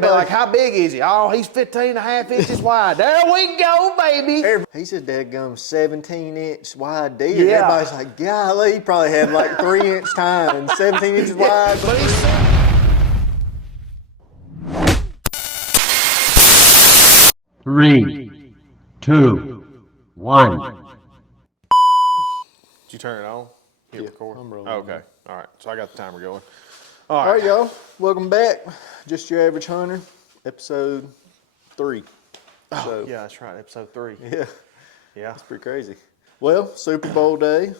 be like, how big is he? Oh, he's 15 and a half inches wide. There we go, baby. He's a dadgum 17-inch wide deer. Yeah. Everybody's like, golly, he probably had like 3-inch tines, 17 inches wide. But he's 3, 2, 1. Did you turn it on? Hit record? I'm rolling. Okay. All right. So I got the timer going. All right, y'all. Welcome back. Just Your Average Hunter, episode 3. So, Yeah, that's right. Episode 3. yeah, Yeah. it's pretty crazy. Well, Super Bowl day.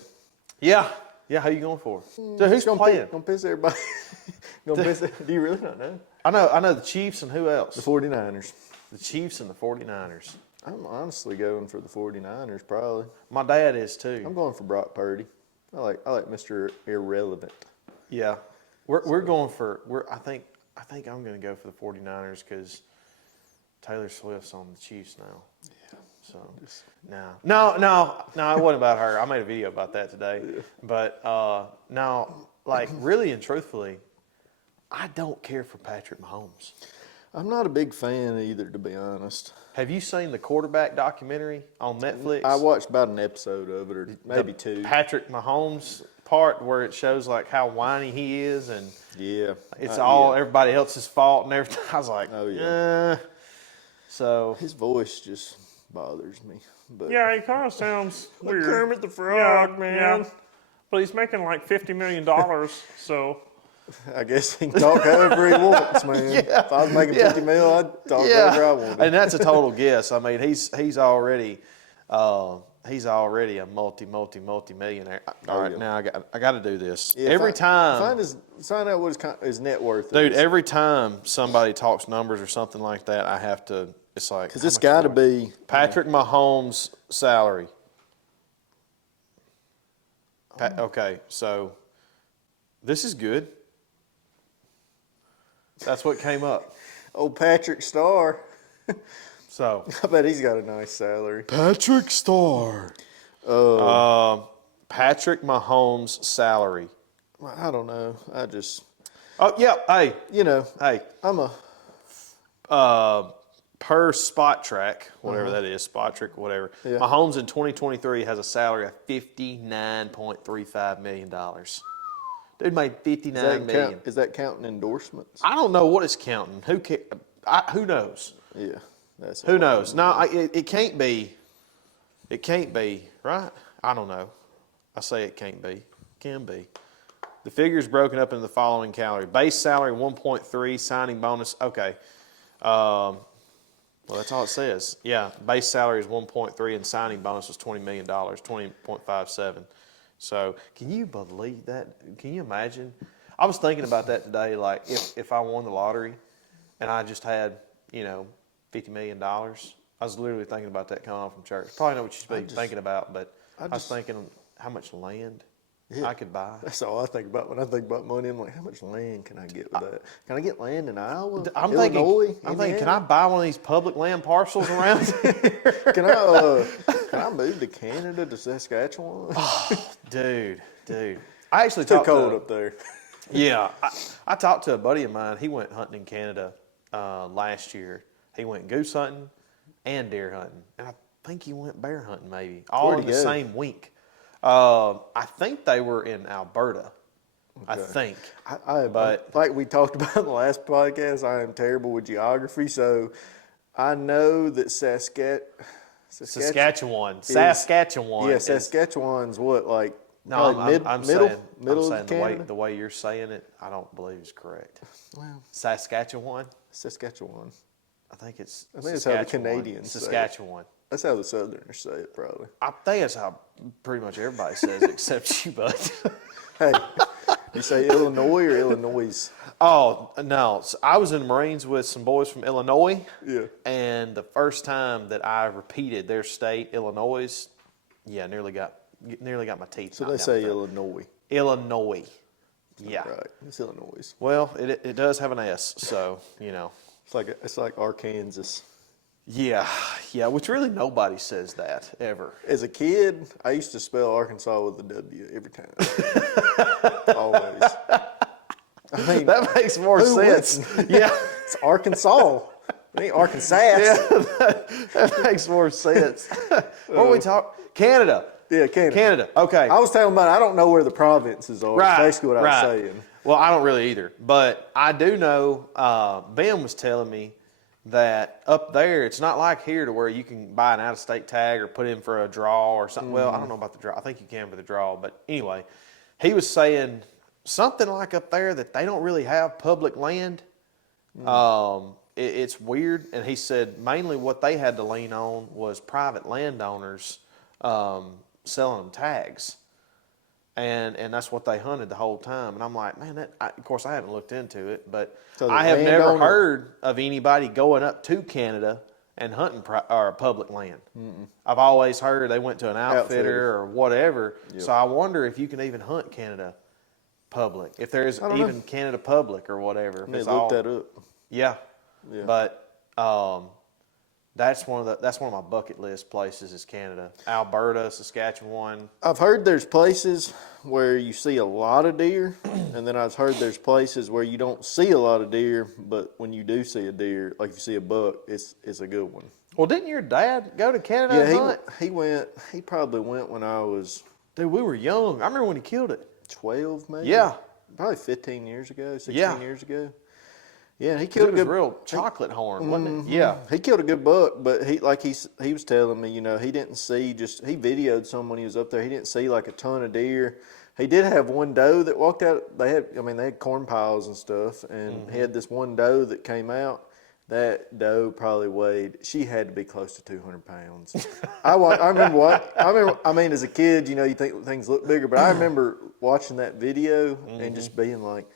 Yeah. Yeah. How you going for? So who's playing? Gonna piss everybody. Do you really not know? I know the Chiefs and who else? The 49ers. The Chiefs and the 49ers. I'm honestly going for the 49ers, probably. My dad is too. I'm going for Brock Purdy. I like Mr. Irrelevant. Yeah. We're going for I think I'm going to go for the 49ers because Taylor Swift's on the Chiefs now. Yeah. So no, it wasn't about her. I made a video about that today. Yeah. But no, like really and truthfully, I don't care for Patrick Mahomes. I'm not a big fan either, to be honest. Have you seen the quarterback documentary on Netflix? I watched about an episode of it, or maybe two. Patrick Mahomes part where it shows like how whiny he is, and yeah, it's all everybody else's fault and everything. I was like, oh yeah. So his voice just bothers me. But Yeah, he kind of sounds weird. Kermit the Frog, man. Yeah. But he's making like $50 million, so I guess he can talk however he wants, man. Yeah. If I was making 50 mil, I'd talk however I wanted. And that's a total guess. I mean, he's already a multi-millionaire. All right, now I got to do this. Yeah, find out what his net worth is. Dude, every time somebody talks numbers or something like that, I have to. It's like because it's got to be Patrick Mahomes' salary. Okay, so this is good. That's what came up. old Patrick Starr. So I bet he's got a nice salary. Patrick Starr. Patrick Mahomes' salary. I don't know. Oh yeah. Hey. Hey, I'm a Per Spot Track, whatever that is, Spot Trick, whatever. Yeah. Mahomes in 2023 has a salary of $59.35 million. Dude made $59 million. Is that counting endorsements? I don't know what it's counting. Who knows? Yeah, that's Who knows? No, it can't be. It can't be, right? I don't know. I say it can't be. Can be. The figure is broken up into the following category: base salary 1.3, signing bonus. Okay. Well, that's all it says. Yeah, base salary is 1.3 and signing bonus was $20 million, 20.57. So can you believe that? Can you imagine? I was thinking about that today, like if I won the lottery and I just had, $50 million, I was literally thinking about that coming home from church. Probably not what you should be thinking about, but I was thinking how much land I could buy. That's all I think about when I think about money. I'm like, how much land can I get with that? Can I get land in Iowa, Illinois? I'm thinking, can I buy one of these public land parcels around here? Can I move to Canada, to Saskatchewan? Oh, dude. I actually Too talked cold up there. Yeah, I talked to a buddy of mine. He went hunting in Canada last year. He went goose hunting and deer hunting, and I think he went bear hunting maybe, all in the same week. I think they were in Alberta. Okay. I think. But like we talked about in the last podcast, I am terrible with geography, so I know that Saskatchewan. Yeah, Saskatchewan's what, like? No, I'm saying Canada? the way you're saying it, I don't believe is correct. Well, Saskatchewan. I think it's that's how the Canadians Saskatchewan. Say it. That's how the Southerners say it, probably. I think that's how pretty much everybody says it, except you, bud. Hey, you say Illinois or Illinois? Oh, no. So I was in the Marines with some boys from Illinois. Yeah. And the first time that I repeated their state, Illinois, nearly got my teeth. So they say Illinois. Illinois. Yeah. Right. It's Illinois. Well, it does have an S, so, It's like Arkansas. Yeah, which really nobody says that ever. As a kid, I used to spell Arkansas with a W every time. Always. I mean, that makes more sense. Yeah. It's Arkansas. It ain't Arkansas. Yeah, that makes more sense. What are we talking? Canada. Yeah, Canada. Canada. Okay. I was telling about I don't know where the provinces are. Right. Basically what I was saying. Well, I don't really either, but I do know. Ben was telling me that up there, it's not like here to where you can buy an out-of-state tag or put in for a draw or something. Well, I don't know about the draw. I think you can for the draw, but anyway, he was saying something like up there that they don't really have public land. It's weird, and he said mainly what they had to lean on was private landowners selling them tags, and that's what they hunted the whole time. And I'm like, man, of course I haven't looked into it, but So the I have never landowner- heard of anybody going up to Canada and hunting public land. I've always heard they went to an outfitter or whatever. Yep. So I wonder if you can even hunt Canada public, if there's I don't know. even Canada public or whatever. I need to look that up. Yeah. Yeah. But that's one of my bucket list places is Canada. Alberta, Saskatchewan. I've heard there's places where you see a lot of deer, and then I've heard there's places where you don't see a lot of deer, but when you do see a deer, like if you see a buck, it's a good one. Well, didn't your dad go to Canada Yeah, and hunt? he probably went when I was Dude, we were young. I remember when he killed it. 12 maybe. Yeah. Probably 15 years ago, 16 Yeah. years ago. Yeah, he It killed a was good real chocolate horn, wasn't it? Yeah. He killed a good buck, but he was telling me, he didn't see he videoed some when he was up there. He didn't see like a ton of deer. He did have one doe that walked out. They had corn piles and stuff, and he had this one doe that came out. That doe probably weighed. She had to be close to 200 pounds. I remember. I mean, as a kid, you think things look bigger, but I remember watching that video and just being like,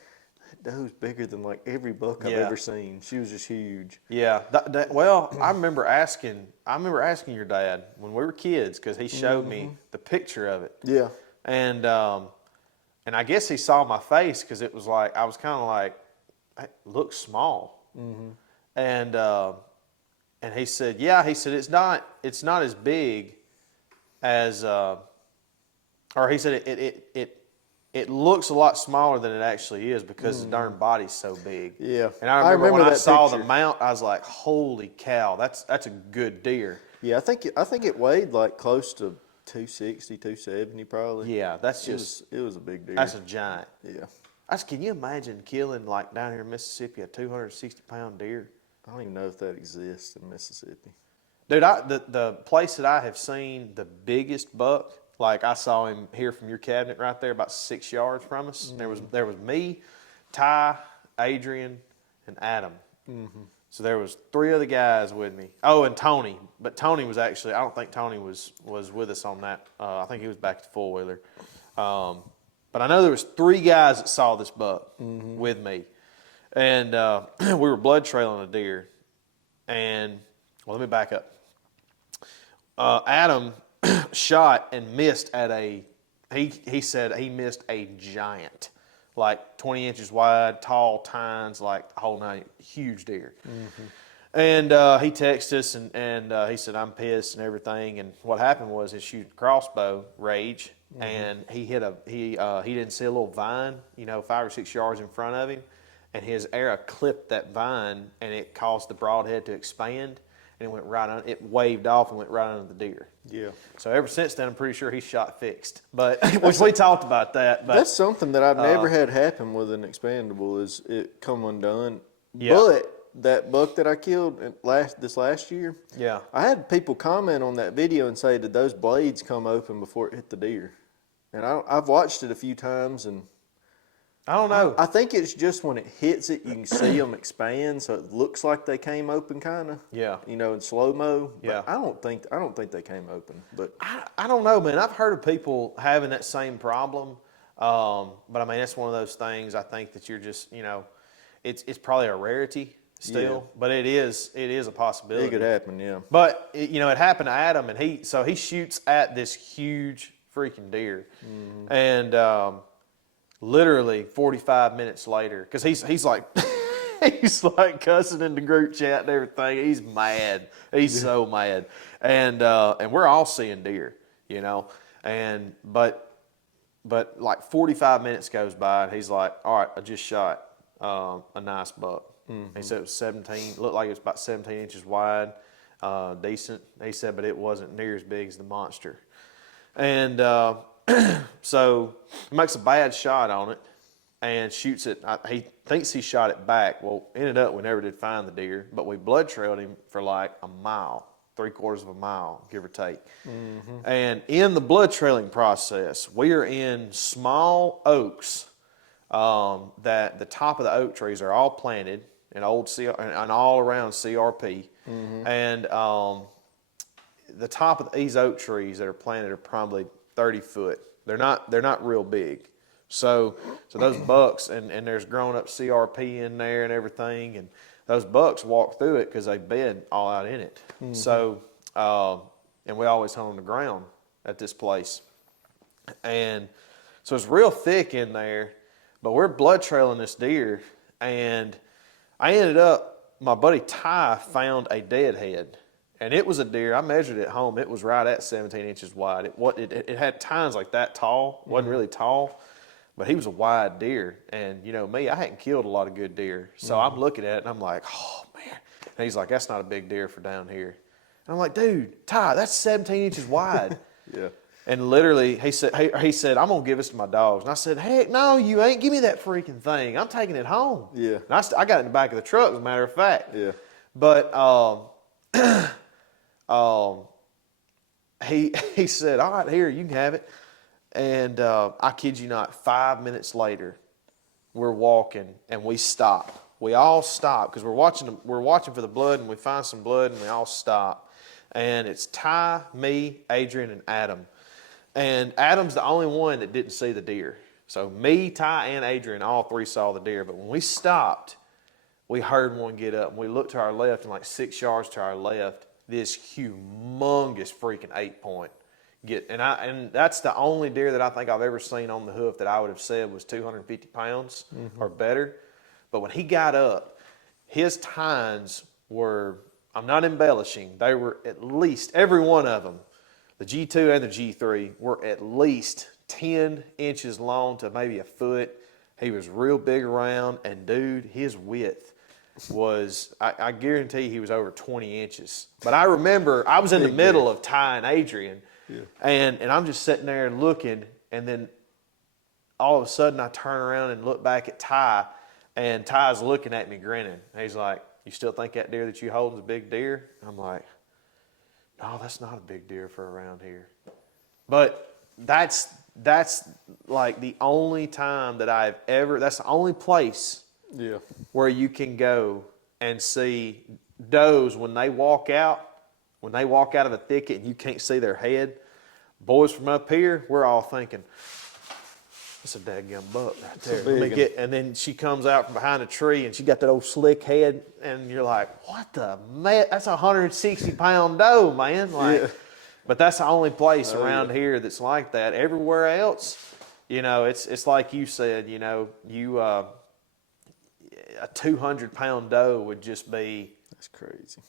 that doe's bigger than like every buck I've Yeah. ever seen. She was just huge. Yeah. Well, I remember asking your dad when we were kids because he showed me the picture of it. Yeah. And I guess he saw my face because it was like I was kind of like, it looks small. And he said, yeah, he said it's not as big as, or he said it looks a lot smaller than it actually is because the darn body's so big. Yeah. And I remember when I that saw the picture. mount, I was like, holy cow, that's a good deer. Yeah, I think it weighed like close to 260, 270 probably. Yeah, that's It just was a big deer. that's a giant. Yeah. Can you imagine killing like down here in Mississippi a 260-pound deer? I don't even know if that exists in Mississippi. Dude, the place that I have seen the biggest buck, like I saw him here from your cabinet right there, about 6 yards from us. There was me, Ty, Adrian, and Adam. So there was 3 other guys with me. Oh, and Tony, but Tony was actually I don't think Tony was with us on that. I think he was back to 4-wheeler. But I know there was 3 guys that saw this buck with me, and we were blood trailing a deer. And well, let me back up. Adam shot and missed at he said he missed a giant, like 20 inches wide, tall tines, like the whole nine, huge deer. And he texted us and he said, I'm pissed and everything. And what happened was he shooting crossbow rage, and he didn't see a little vine, 5 or 6 yards in front of him, and his arrow clipped that vine, and it caused the broadhead to expand, and it went right on. It waved off and went right under the deer. Yeah. So ever since then, I'm pretty sure he's shot fixed. But which we talked about that. But That's something that I've never had happen with an expandable is it come undone. Yeah. But that buck that I killed this last year, yeah, I had people comment on that video and say, did those blades come open before it hit the deer? And I've watched it a few times, and I don't know. I think it's just when it hits it, you can see them expand, so it looks like they came open, kind of. Yeah. In slow mo. Yeah. I don't think they came open, but I don't know, man. I've heard of people having that same problem, but I mean that's one of those things. I think that you're just, it's probably a rarity still, Yeah. but it is a possibility. it could happen, yeah. But it happened to Adam, and he shoots at this huge freaking deer, and literally 45 minutes later, because he's like he's like cussing in the group chat and everything. He's mad. He's so mad, and we're all seeing deer, and but like 45 minutes goes by, and he's like, all right, I just shot a nice buck. He said it was 17, looked like it was about 17 inches wide, decent. He said, but it wasn't near as big as the monster. And so he makes a bad shot on it and shoots it. He thinks he shot it back. Well, ended up we never did find the deer, but we blood trailed him for like a mile, 3/4 of a mile, give or take. And in the blood trailing process, we are in small oaks that the top of the oak trees are all planted in old and all around CRP. And the top of these oak trees that are planted are probably 30 foot. They're not real big. So those bucks, and there's grown up CRP in there and everything, and those bucks walk through it because they bed all out in it. So, and we always hunt on the ground at this place. And so it's real thick in there, but we're blood trailing this deer, and I ended up, my buddy Ty found a dead head. And it was a deer. I measured it at home. It was right at 17 inches wide. It had tines like that tall. Wasn't really tall, but he was a wide deer. And you know me, I hadn't killed a lot of good deer. So I'm looking at it and I'm like, oh man. And he's like, that's not a big deer for down here. And I'm like, dude, Ty, that's 17 inches wide. Yeah. And literally, he said, I'm gonna give this to my dogs. And I said, heck no, you ain't. Give me that freaking thing. I'm taking it home. Yeah. And I got it in the back of the truck, as a matter of fact. Yeah. But he said, all right, here, you can have it. And I kid you not, 5 minutes later, we're walking and we stop. We all stop because we're watching for the blood, and we find some blood and we all stop. And it's Ty, me, Adrian, and Adam. And Adam's the only one that didn't see the deer. So me, Ty, and Adrian, all three saw the deer. But when we stopped, we heard one get up, and we looked to our left, and like 6 yards to our left, this humongous freaking 8-point and that's the only deer that I think I've ever seen on the hoof that I would have said was 250 pounds or better. But when he got up, his tines were, I'm not embellishing, they were at least, every one of them, the G2 and the G3, were at least 10 inches long to maybe a foot. He was real big around, and dude, his width was, I guarantee he was over 20 inches. But I remember I was in the middle of Ty and Adrian, and I'm just sitting there looking, and then all of a sudden I turn around and look back at Ty, and Ty's looking at me grinning. He's like, you still think that deer that you hold is a big deer? I'm like, no, that's not a big deer for around here. But that's like the only time that I've ever, that's the only place where you can go and see does when they walk out of a thicket and you can't see their head. Boys from up here, we're all thinking, that's a dadgum buck right there. Let me get, and then she comes out from behind a tree and she got that old slick head, and you're like, what the man? That's a 160-pound doe, man. Like, but that's the only place around here that's like that. Everywhere else, you know, it's like you said, you know, a 200-pound doe would just be. That's crazy.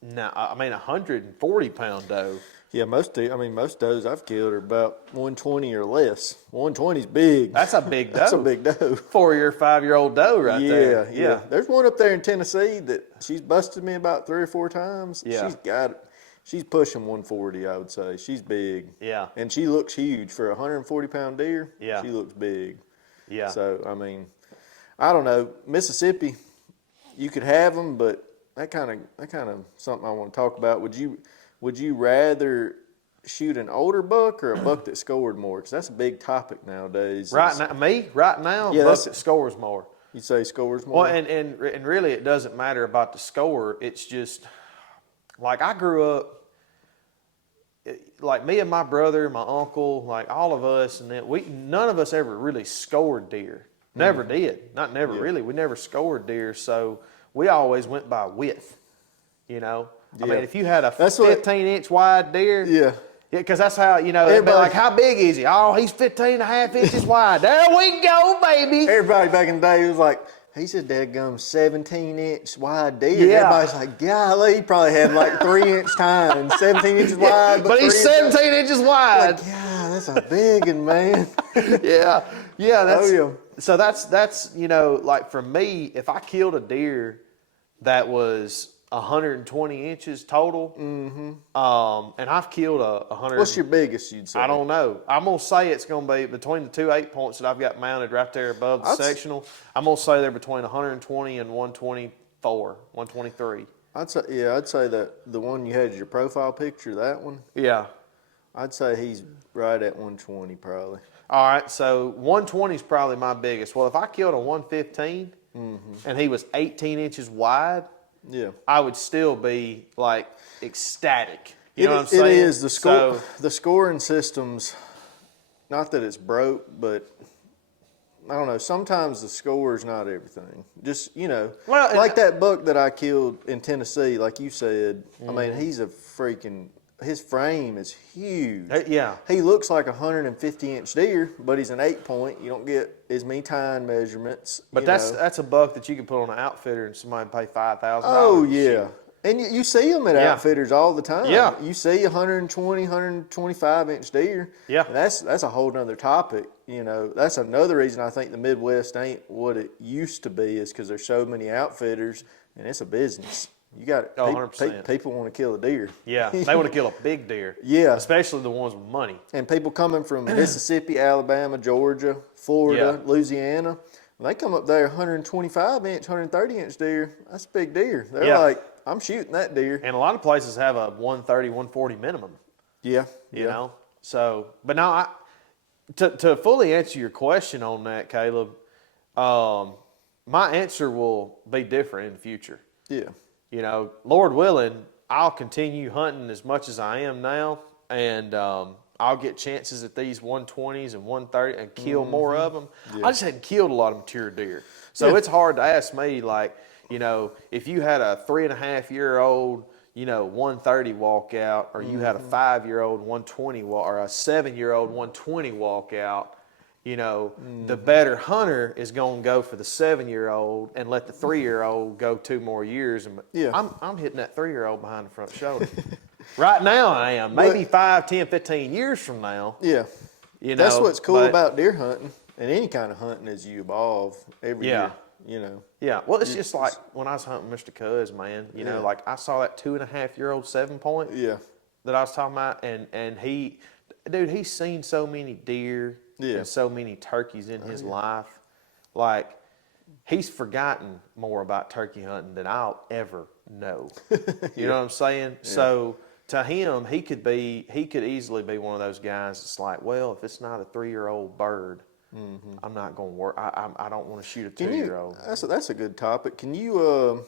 No, I mean 140-pound doe. Yeah, most does I've killed are about 120 or less. 120's big. That's a big doe. That's a big doe. 4 or 5 year old doe right there. Yeah. There's one up there in Tennessee that she's busted me about 3 or 4 times. Yeah. She's pushing 140, I would say. She's big. Yeah. And she looks huge for a 140-pound deer. Yeah. She looks big. Yeah. So, I mean, I don't know. Mississippi, you could have them, but that kind of something I want to talk about. Would you rather shoot an older buck or a buck that scored more? Because that's a big topic nowadays. Right now, Yeah, buck that scores more. You say scores more? Well, and really, it doesn't matter about the score. It's just like I grew up, like me and my brother, my uncle, like all of us, and then none of us ever really scored deer. Never did. Not never really. We never scored deer, so we always went by width. You know. I mean, if you had a 15-inch wide deer, yeah, because that's how, you know, they'd be like, how big is he? Oh, he's 15 and a half inches wide. There we go, baby. Everybody back in the day was like, he's a dadgum 17-inch wide deer. Yeah. Everybody's like, golly, he probably had like 3-inch tines, 17 inches wide. But he's 17 inches wide. Like, yeah, that's a big one, man. Yeah, that's. Oh, yeah. So that's like for me, if I killed a deer that was 120 inches total, and I've killed a 100. What's your biggest, you'd say? I don't know. I'm gonna say it's gonna be between the 2 8 points that I've got mounted right there above the sectional. I'm gonna say they're between 120 and 124, 123. I'd say that the one you had as your profile picture, that one, Yeah. I'd say he's right at 120 probably. All right. So 120 is probably my biggest. Well, if I killed a 115 and he was 18 inches wide, Yeah. I would still be like ecstatic. You know what I'm saying? It is the scoring systems. Not that it's broke, but I don't know. Sometimes the score is not everything. Just Well, like that buck that I killed in Tennessee, like you said. I mean, he's a freaking. His frame is huge. Yeah. He looks like a 150-inch deer, but he's an 8-point. You don't get as many time measurements. But that's a buck that you can put on an outfitter and somebody pay $5,000. Oh yeah. And you see them at outfitters all the time. Yeah. You see 120, 125-inch deer. Yeah. And that's a whole nother topic. That's another reason I think the Midwest ain't what it used to be is because there's so many outfitters and it's a business. You got 100%. People want to kill a deer. Yeah, they want to kill a big deer. Yeah. Especially the ones with money. And people coming from Mississippi, Alabama, Georgia, Florida, Louisiana, when they come up there 125-inch, 130-inch deer, that's a big deer. They're like, I'm shooting that deer. And a lot of places have a 130, 140 minimum. Yeah. You know? So, but now, to fully answer your question on that, Caleb, my answer will be different in the future. Yeah. Lord willing, I'll continue hunting as much as I am now, and I'll get chances at these 120s and 130 and kill more of them. Yeah. I just hadn't killed a lot of mature deer. So it's hard to ask me, like, if you had a 3.5-year-old, 130 walk out, or you had a 5-year-old 120 walk, or a 7-year-old 120 walk out, the better hunter is going to go for the 7-year-old and let the 3-year-old go 2 more years. And I'm hitting that 3-year-old behind the front shoulder. Right now I am. Maybe 5, 10, 15 years from now. Yeah. That's what's cool about deer hunting and any kind of hunting is you evolve every year. Yeah. Well, it's just like when I was hunting Mr. Cuz, man, like I saw that 2.5-year-old 7-point that I was talking about. And he's seen so many deer and so many turkeys in his life. Like, he's forgotten more about turkey hunting than I'll ever know. You know what I'm saying? Yeah. So to him, he could easily be one of those guys that's like, well, if it's not a 3-year-old bird, I'm not going to work. I don't want to shoot a 2-year-old. That's a good topic. Can you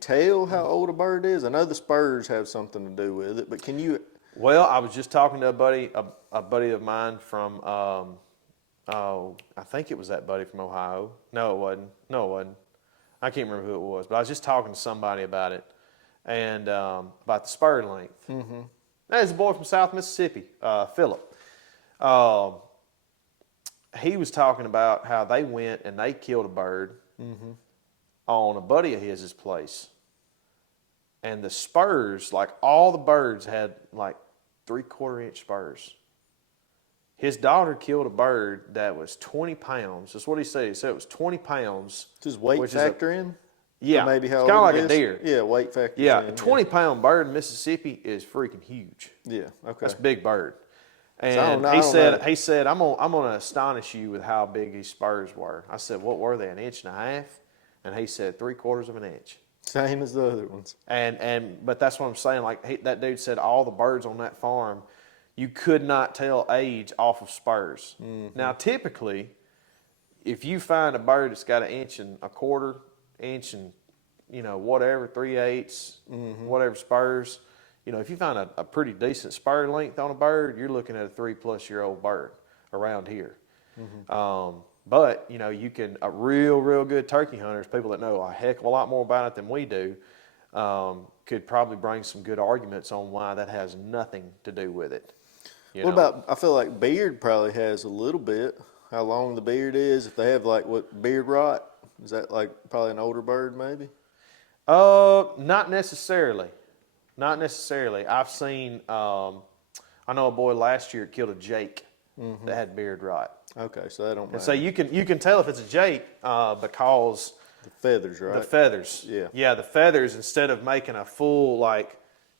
tell how old a bird is? I know the spurs have something to do with it, but can you? Well, I was just talking to a buddy of mine from, I think it was that buddy from Ohio. No, it wasn't. I can't remember who it was, but I was just talking to somebody about it, and about the spur length. Mm-hmm. There's a boy from South Mississippi, Philip. He was talking about how they went and they killed a bird on a buddy of his place. And the spurs, like all the birds had like 3/4-inch spurs. His daughter killed a bird that was 20 pounds. That's what he said. He said it was 20 pounds. Does weight factor in? Yeah. Maybe how it's kind of old like a deer. Yeah, weight factor. Yeah, a 20-pound bird in Mississippi is freaking huge. Yeah, okay. That's a big bird. And so he said, I'm gonna astonish you with how big his spurs were. I said, what were they, 1.5 inches? And he said 3/4 of an inch. Same as the other ones. But that's what I'm saying. Like that dude said, all the birds on that farm, you could not tell age off of spurs. Mm-hmm. Now, typically, if you find a bird that's got 1.25 inch and whatever 3/8, whatever spurs. If you find a pretty decent spur length on a bird, you're looking at a 3+-year-old bird around here. Mm-hmm. But you can real good turkey hunters, people that know a heck of a lot more about it than we do, could probably bring some good arguments on why that has nothing to do with it. What about? I feel like beard probably has a little bit. How long the beard is? If they have beard rot, is that probably an older bird maybe? Not necessarily. Not necessarily. I've seen, I know a boy last year killed a Jake that had beard rot. Okay, so that don't matter. And so you can tell if it's a Jake because the feathers, right? the feathers. Yeah. Yeah, the feathers, instead of making a full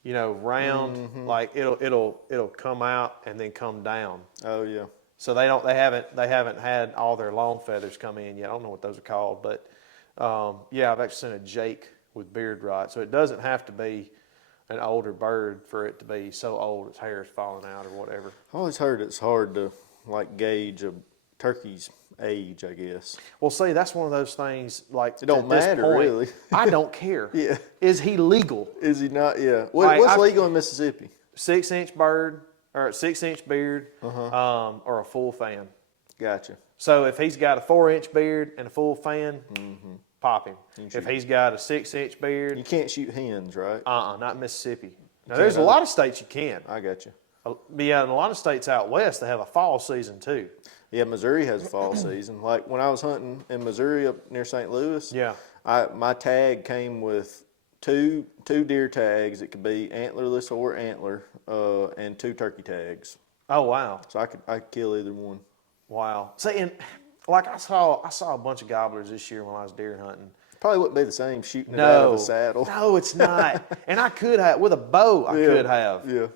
round, like it'll come out and then come down. Oh yeah. So they haven't had all their long feathers come in yet. I don't know what those are called, but yeah, I've actually seen a Jake with beard rot. So it doesn't have to be an older bird for it to be so old its hair is falling out or whatever. I always heard it's hard to like gauge a turkey's age, I guess. Well, see, that's one of those things. Like It don't at this matter, point, really. I don't care. Yeah. Is he legal? Is he not? Yeah. Like, What's legal in Mississippi? 6-inch bird or a 6-inch beard, or a full fan. Gotcha. So if he's got a 4-inch beard and a full fan, pop him. If he's got a 6-inch beard, You can't shoot hens, right? not in Mississippi. Now there's a lot of states you can. I got you. But yeah, in a lot of states out west, they have a fall season too. Yeah, Missouri has a fall season. Like when I was hunting in Missouri up near St. Louis, Yeah. my tag came with two deer tags. It could be antlerless or antler, and 2 turkey tags. Oh wow, So I could kill either one. wow. See, and like I saw a bunch of gobblers this year when I was deer hunting. Probably wouldn't be the same shooting it out of No, a saddle. no, it's not. And I could have with a bow. I could have. Yeah.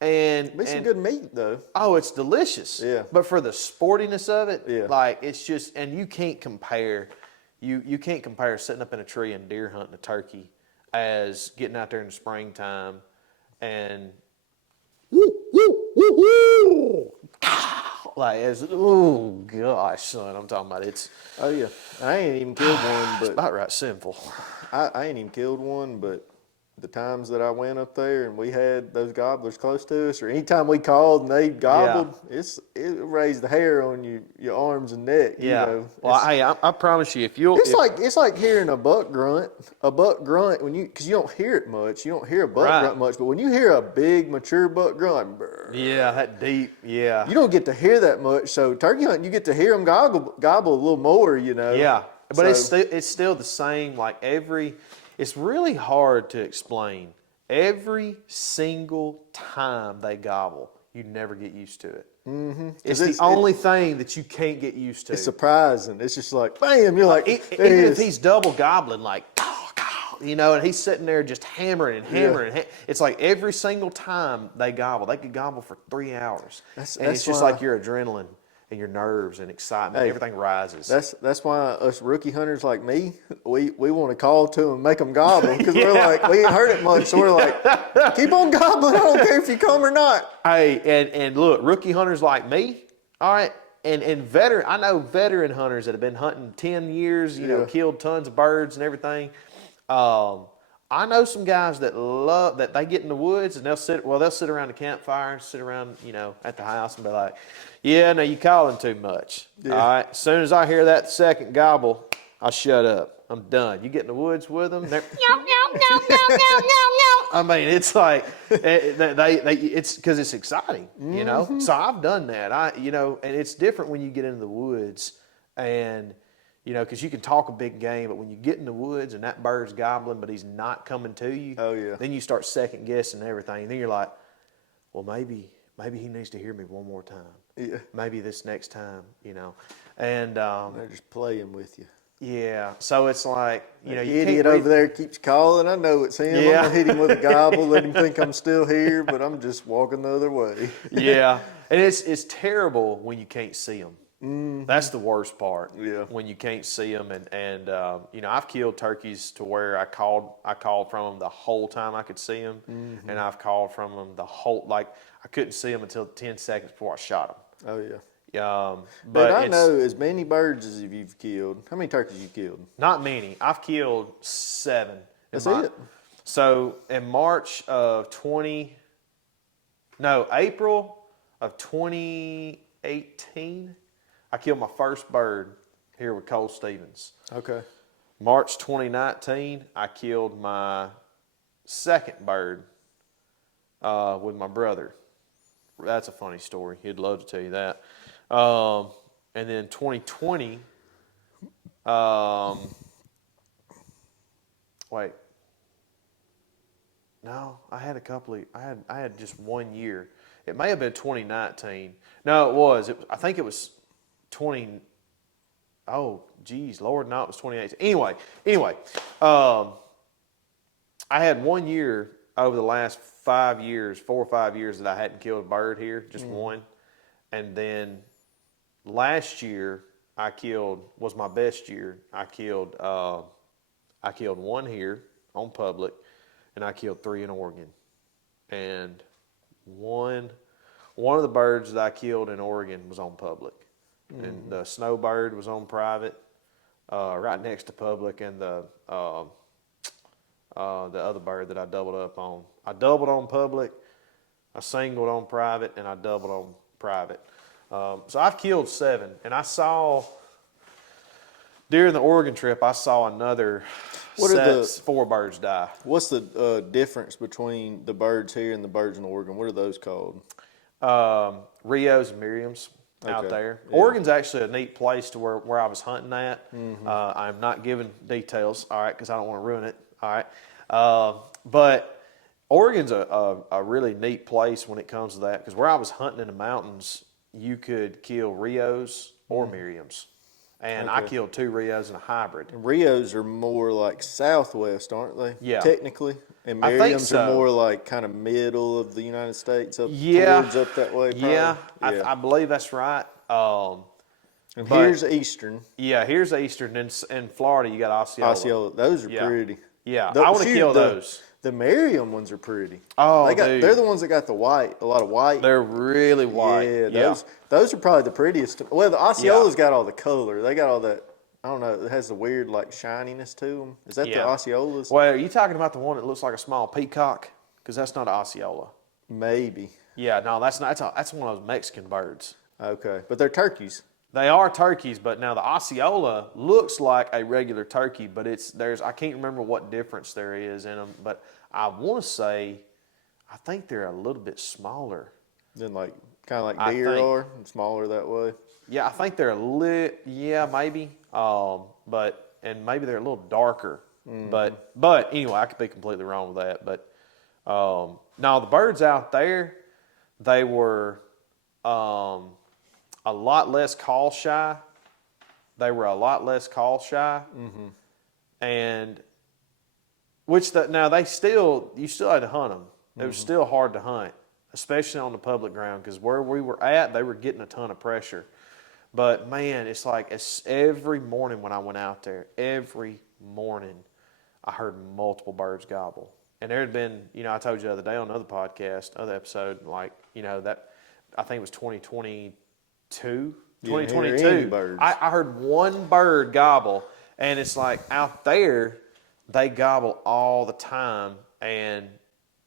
And Be some good meat though. oh, it's delicious. Yeah. But for the sportiness of it, Yeah. like it's just, and you can't compare. You can't compare sitting up in a tree and deer hunting a turkey as getting out there in the springtime and like as oh gosh, son, I'm talking about it's Oh yeah. I ain't even killed one, but about right sinful. I ain't even killed one, but the times that I went up there and we had those gobblers close to us, or anytime we called and they gobbled, it raised the hair on your arms and neck. Yeah. You know? Well, hey, I promise you, if you'll, It's like hearing a buck grunt when because you don't hear it much. You don't hear a buck Right. grunt much, but when you hear a big mature buck grunt, brr, yeah, that deep, yeah, you don't get to hear that much. So turkey hunting, you get to hear them gobble a little more. You know. yeah. But So- it's still the same. Like it's really hard to explain. Every single time they gobble, you never get used to it. Mm-hmm. It's the only thing that you can't get used to. It's surprising. It's just like, bam, you're like, there Even it if is. he's double gobbling, like, and he's sitting there just hammering and hammering. Yeah. It's like every single time they gobble, they could gobble for 3 hours. And That's it's just why- like your adrenaline and your nerves and excitement. Hey, everything rises. That's why us rookie hunters like me, we want to call to them and make them gobble because we're Yeah. like, we ain't heard it much, so we're like, keep on gobbling. I don't care if you come or not. Hey, and look, rookie hunters like me, all right, and I know veteran hunters that have been hunting 10 years, Yeah. killed tons of birds and everything. I know some guys that love that they get in the woods and they'll sit around the campfire and sit around, at the house and be like, yeah, no, you calling too much. Yeah. All right. As soon as I hear that second gobble, I shut up. I'm done. You get in the woods with them. They're, I mean, it's like it's because it's exciting, So I've done that. And it's different when you get into the woods, and because you can talk a big game, but when you get in the woods and that bird's gobbling, but he's not coming to you. Oh, yeah. Then you start second guessing everything, and then you're like, well, maybe he needs to hear me one more time. Yeah. Maybe this next time, and They're just playing with you. yeah. So it's like you The can't idiot read- over there keeps calling. I know it's him. Yeah. I'm gonna hit him with a gobble, let him think I'm still here, but I'm just walking the other way. Yeah, and it's terrible when you can't see them. That's the worst part. Yeah. When you can't see them, and I've killed turkeys to where I called from them the whole time I could see them, and I've called from them the whole I couldn't see them until 10 seconds before I shot them. Oh yeah. But I it's know as many birds as you've killed. How many turkeys you killed? not many. I've killed 7. That's it. So in April of 2018, I killed my first bird here with Cole Stevens. Okay. March 2019, I killed my second bird with my brother. That's a funny story. He'd love to tell you that. And then 2020, No, I had a couple of. I had just 1 year. It may have been 2019. No, it was. I think it was 20. Oh, geez, Lord, no, it was 2018. Anyway, I had 1 year over the last 5 years, 4 or 5 years, that I hadn't killed a bird here, just one. And then last year was my best year. I killed one here on public, and I killed 3 in Oregon. And one of the birds that I killed in Oregon was on public, and the snowbird was on private, right next to public, and the other bird that I doubled up on. I doubled on public, I singled on private, and I doubled on private. So I've killed 7, and I saw during the Oregon trip, I saw another 4 birds die. What's the difference between the birds here and the birds in Oregon? What are those called? Rios and Miriams out there. Yeah. Oregon's actually a neat place to where I was hunting at. I'm not giving details, all right, because I don't want to ruin it, all right. But Oregon's a really neat place when it comes to that, because where I was hunting in the mountains, you could kill Rios or Miriams. And I killed 2 Rios and a hybrid. And Rios are more like southwest, aren't they? Yeah. Technically. And I think Miriams so. are more like kind of middle of the United States, towards up that way. Probably. Yeah, I believe that's right. And here's eastern. Yeah, here's eastern. In Florida, you got Osceola. Osceola. Those are pretty. Yeah, I want to kill those. The Merriam ones are pretty. Oh, dude. They're the ones that got a lot of white. They're really white. Yeah, those are probably the prettiest. Well, the Osceola's got all the color. They got all that, I don't know, it has the weird like shininess to them. Is that the Osceolas? Well, are you talking about the one that looks like a small peacock? Because that's not an Osceola. Maybe. Yeah, no, that's not. That's one of those Mexican birds. Okay, but they're turkeys. They are turkeys, but now the Osceola looks like a regular turkey, but I can't remember what difference there is in them, but I want to say, I think they're a little bit smaller. Then kind of like deer are, and smaller that way. Yeah, I think they're maybe, and maybe they're a little darker, but anyway, I could be completely wrong with that, but now the birds out there, they were, a lot less call shy. They were a lot less call shy, and now you still had to hunt them. It was still hard to hunt, especially on the public ground, because where we were at, they were getting a ton of pressure. But man, it's like every morning when I went out there, every morning, I heard multiple birds gobble. And there had been, I told you the other day on another podcast, other episode, that I think it was 2022. 2022. I heard one bird gobble, and it's like out there, they gobble all the time. And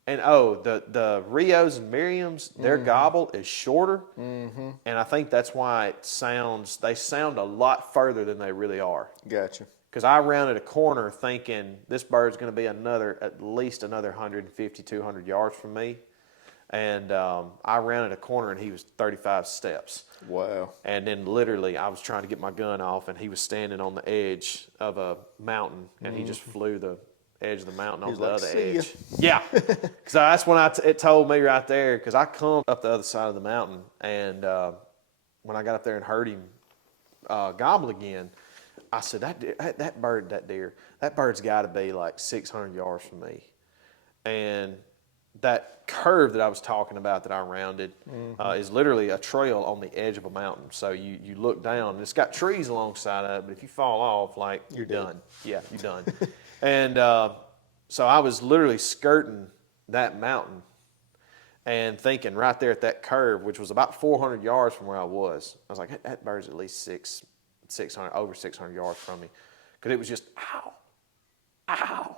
the Rios and Miriams, their gobble is shorter, and I think that's why they sound a lot further than they really are. Gotcha. Because I rounded a corner thinking this bird's going to be at least another 150, 200 yards from me. And I rounded a corner, and he was 35 steps. Wow. And then literally I was trying to get my gun off, and he was standing on the edge of a mountain, and he just flew the edge of the mountain on the other edge. Yeah. Because that's when it told me right there, because I come up the other side of the mountain, and when I got up there and heard him gobble again, I said, that bird's got to be like 600 yards from me. And that curve that I was talking about that I rounded is literally a trail on the edge of a mountain. So you look down, and it's got trees alongside of it, but if you fall off, you're done. Yeah, you're done. And so I was literally skirting that mountain and thinking right there at that curve, which was about 400 yards from where I was. I was like, that bird's at least 600 yards from me. Because it was just, ow, ow,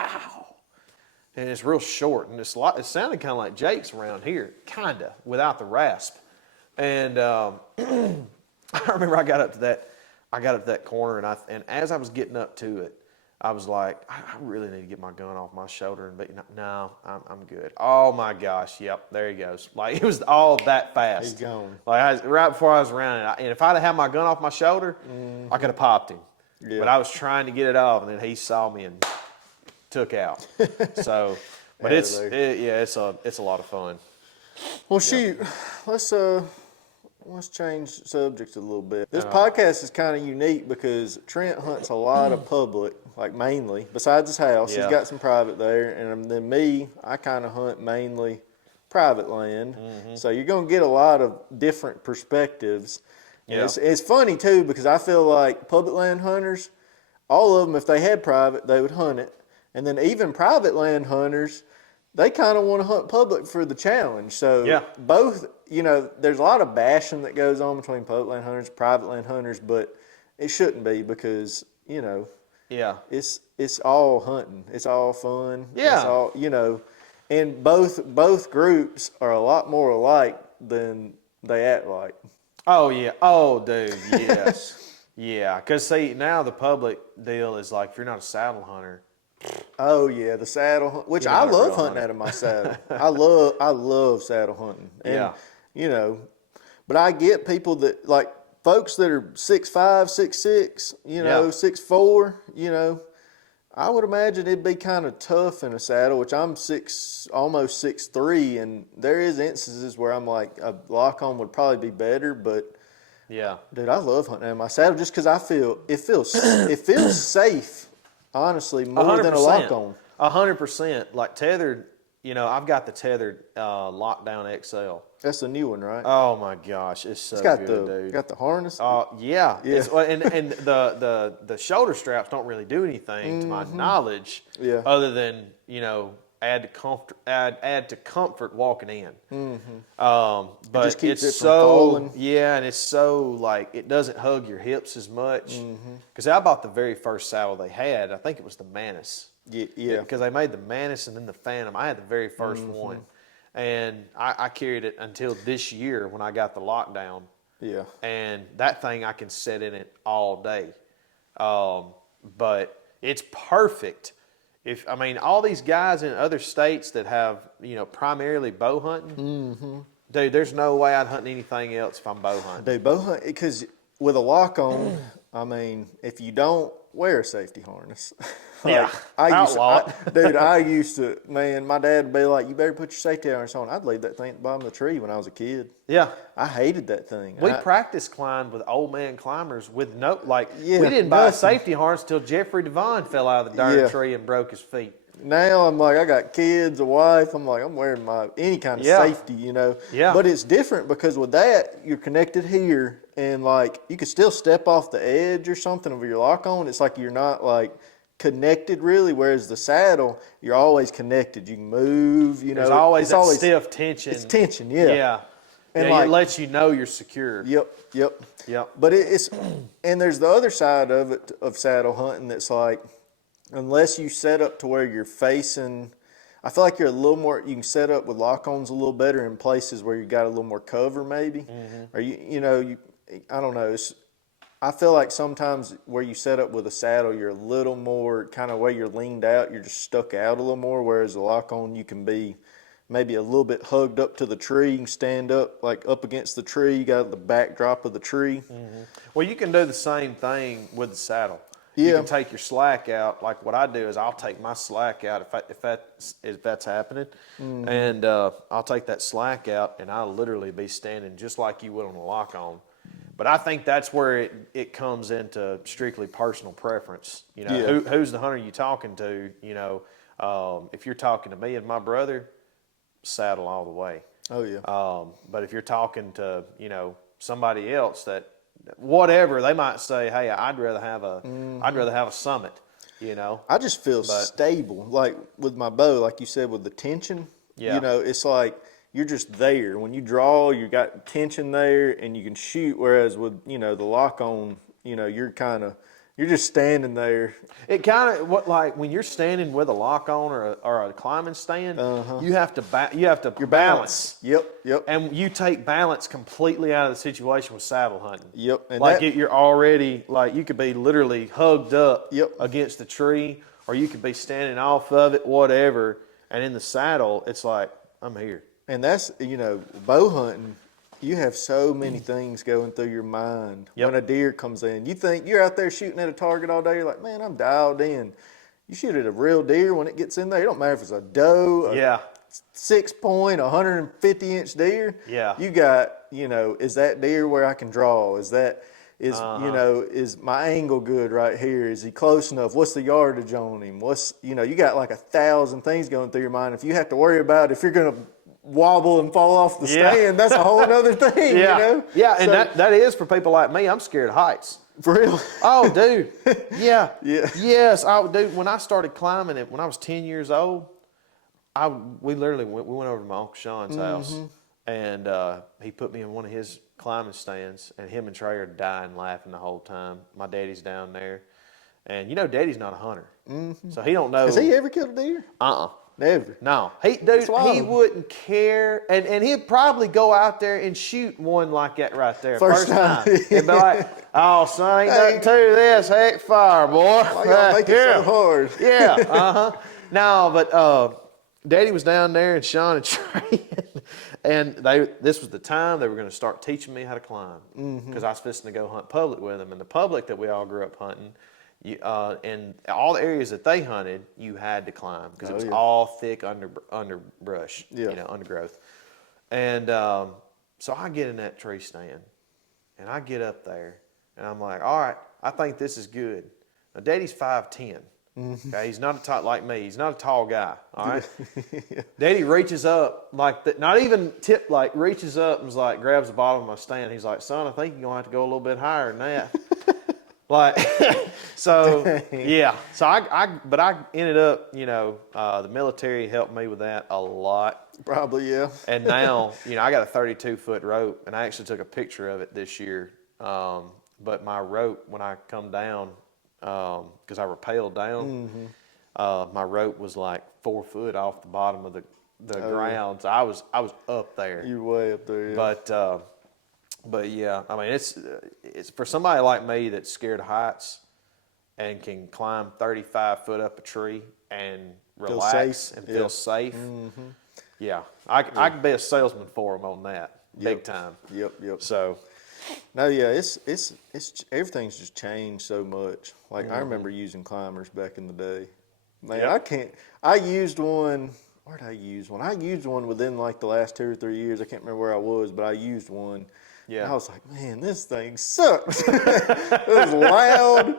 ow. And it's real short, and it sounded kind of like Jake's around here, kind of, without the rasp. And I remember I got up to that corner, and as I was getting up to it, I was like, I really need to get my gun off my shoulder. And no, I'm good. Oh my gosh, yep, there he goes. It was all that fast. He's gone. Right before I was around it, and if I'd have had my gun off my shoulder, I could have popped him. Yeah. But I was trying to get it off, and then he saw me and took out. So, but Yeah, it's a lot of fun. Well, shoot, let's change subjects a little bit. This podcast is kind of unique because Trent hunts a lot of public, like mainly, besides his house. He's Yeah. got some private there, and then me, I kind of hunt mainly private land. So you're going to get a lot of different perspectives. And Yeah. it's funny too because I feel like public land hunters, all of them, if they had private, they would hunt it. And then even private land hunters, they kind of want to hunt public for the challenge. So Yeah. both, there's a lot of bashing that goes on between public land hunters, private land hunters, but it shouldn't be because, Yeah. it's all hunting. It's all fun. Yeah. It's all, and both groups are a lot more alike than they act like. Oh yeah. Oh dude. Yes. Yeah. Because see, now the public deal is like if you're not a saddle hunter. Oh yeah, the saddle hunt, which You're I not a love real hunting hunter. out of my saddle. I love saddle hunting. And, Yeah. But I get people that like folks that are 6'5", 6'6", Yeah. 6'4", I would imagine it'd be kind of tough in a saddle, which I'm almost 6'3", and there is instances where I'm like a lock on would probably be better, but Yeah. dude, I love hunting out of my saddle just because it feels safe. Honestly, more than a lock on. 100%. Like tethered, I've got the tethered Lockdown XL. That's the new one, right? Oh my gosh, it's so It's got good, the dude. got the harness. Yeah. Yeah. And the shoulder straps don't really do anything to my knowledge, Yeah. other than add to comfort walking in. But just keeps it's it from so falling. yeah, and it's so like it doesn't hug your hips as much. Because I bought the very first saddle they had. I think it was the Manus. Yeah. Because they made the Manus and then the Phantom. I had the very first one, and I carried it until this year when I got the Lockdown. Yeah. And that thing I can sit in it all day. But it's perfect. All these guys in other states that have, primarily bow hunting, dude, there's no way I'd hunt anything else if I'm bow hunting. Dude, bow hunt because with a lock on, if you don't wear a safety harness, Yeah, outlaw it. I used to, man, my dad would be like, "You better put your safety harness on." I'd leave that thing at the bottom of the tree when I was a kid. Yeah. I hated that thing. We practice climbed with old man climbers with Yeah, we didn't buy a nothing. safety harness till Jeffrey Devine fell out of the darn Yeah. tree and broke his feet. Now I'm like, I got kids, a wife. I'm like, I'm wearing any kind of Yeah. safety, Yeah. But it's different because with that, you're connected here, and like you could still step off the edge or something of your lock on. It's like you're not like connected really. Whereas the saddle, you're always connected. You can move. There's always that stiff tension. It's tension, yeah. Yeah. And Yeah, like- it lets you know you're secure. Yep. Yep. But it's and there's the other side of it of saddle hunting that's like, unless you set up to where you're facing, I feel like you're a little more. You can set up with lock-ons a little better in places where you got a little more cover, maybe. Or I don't know. I feel like sometimes where you set up with a saddle, you're a little more kind of where you're leaned out. You're just stuck out a little more. Whereas a lock-on, you can be maybe a little bit hugged up to the tree. You can stand up like up against the tree. You got the backdrop of the tree. Well, you can do the same thing with the saddle. You Yeah. can take your slack out. Like what I do is I'll take my slack out if that's happening, and I'll take that slack out and I'll literally be standing just like you would on a lock on. But I think that's where it comes into strictly personal preference. Yeah. Who's the hunter you talking to? If you're talking to me and my brother, saddle all the way. Oh yeah. But if you're talking to somebody else that whatever they might say, hey, I'd rather have a Summit. I just feel stable, like with my bow, like you said, with the tension. Yeah. It's like you're just there. When you draw, you got tension there, and you can shoot. Whereas with the lock on, you're just standing there. It kind of when you're standing with a lock on or a climbing stand, you have to balance. Yep. And you take balance completely out of the situation with saddle hunting. Yep. And You're already you could be literally hugged up Yep. against the tree, or you could be standing off of it, whatever. And in the saddle, it's like I'm here. And that's, bow hunting, you have so many things going through your mind Yep. when a deer comes in. You think you're out there shooting at a target all day, you're like, man, I'm dialed in. You shoot at a real deer when it gets in there. It don't matter if it's a doe, Yeah. 6 point, 150-inch deer. Yeah. You got, is that deer where I can draw? Is my angle good right here? Is he close enough? What's the yardage on him? You got like 1,000 things going through your mind. If you have to worry about if you're going to wobble and fall off the stand, that's a whole other thing, Yeah. Yeah, and So- that is for people like me. I'm scared of heights. For real? Oh, dude. Yeah. Yeah. Yes. Dude, when I started climbing it, when I was 10 years old, we literally went over to my Uncle Sean's house, and he put me in one of his climbing stands, and him and Trey are dying laughing the whole time. My daddy's down there, and Daddy's not a hunter, so he don't know. Has he ever killed a deer? Never. No, he wild. wouldn't care, and he'd probably go out there and shoot one like that right there First time. He'd be like, "Oh, son, ain't nothing to this. Heck, fire, boy. Why y'all make it so hard? Yeah, No, but Daddy was down there, and Sean and Trey, and this was the time they were going to start teaching me how to climb, because I was fixing to go hunt public with them, and the public that we all grew up hunting. And all the areas that they hunted, you had to climb because it was all thick underbrush, undergrowth. And so I get in that tree stand, and I get up there, and I'm like, all right, I think this is good. Now, Daddy's 5'10". Okay, he's not like me. He's not a tall guy. All right. Daddy reaches up not even reaches up and grabs the bottom of my stand. He's like, son, I think you're gonna have to go a little bit higher than that. So yeah. So but I ended up, the military helped me with that a lot. Probably, yeah. And now, I got a 32-foot rope, and I actually took a picture of it this year. But my rope, when I come down, because I rappelled down, my rope was like 4 foot off the bottom of the ground. So I was up there. You're way up there, yeah. But yeah, I mean, it's for somebody like me that's scared of heights and can climb 35 foot up a tree and relax and feel safe. Yeah, I could be a salesman for them on that, big time. Yep. So, no, yeah, it's everything's just changed so much. Like I remember using climbers back in the day. Man, I used one. Where did I use one? I used one within like the last 2 or 3 years. I can't remember where I was, but I used one. Yeah. I was like, man, this thing sucks. It was loud.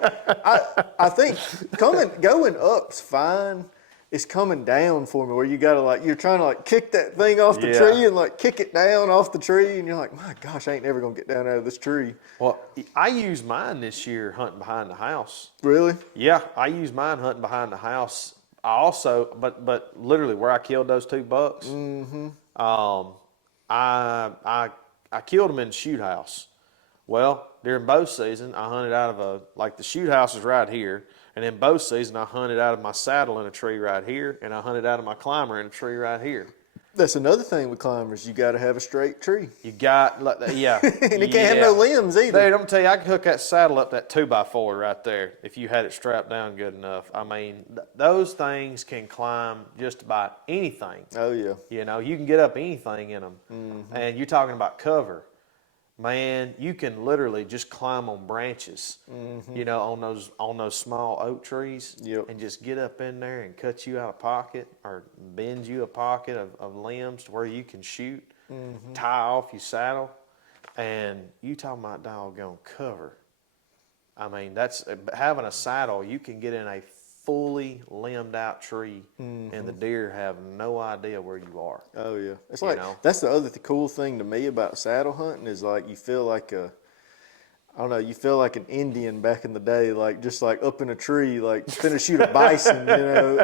I think going up's fine. It's coming down for me where you gotta you're trying to kick that thing off the tree and kick it down off the tree, and you're like, my gosh, I ain't never gonna get down out of this tree. Well, I used mine this year hunting behind the house. Really? Yeah, I used mine hunting behind the house. I also, but literally where I killed those 2 bucks. I killed them in the shoot house. Well, during bow season, I hunted out of the shoot house is right here. And in bow season, I hunted out of my saddle in a tree right here. And I hunted out of my climber in a tree right here. That's another thing with climbers. You got to have a straight tree. You got, yeah. And it can't have no limbs either. Dude, I'm going to tell you, I could hook that saddle up that 2x4 right there if you had it strapped down good enough. I mean, those things can climb just about anything. Oh, yeah. You can get up anything in them. And you're talking about cover. Man, you can literally just climb on branches, on those small oak trees, and just get up in there and cut you out a pocket or bend you a pocket of limbs to where you can shoot, tie off your saddle, and you talking about doggone cover. I mean, that's having a saddle. You can get in a fully limbed out tree, and the deer have no idea where you are. Oh yeah, it's that's the other cool thing to me about saddle hunting is you feel like you feel like an Indian back in the day, just up in a tree, finna shoot a bison.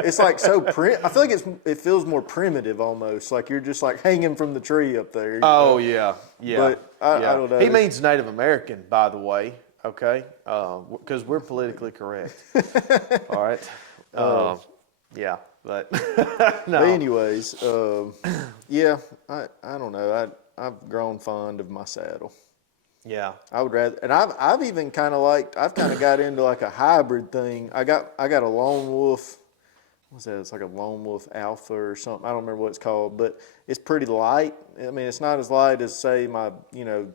It's so I feel like it feels more primitive almost, like you're just hanging from the tree up there. Oh yeah. But I don't know. He means Native American, by the way. Okay, because we're politically correct. All right. Yeah, but no. But anyways, yeah, I don't know. I've grown fond of my saddle. Yeah, I would rather, and I've even kind of got into a hybrid thing. I got a lone wolf. What's that? It's like a lone wolf alpha or something. I don't remember what it's called, but it's pretty light. I mean, it's not as light as say my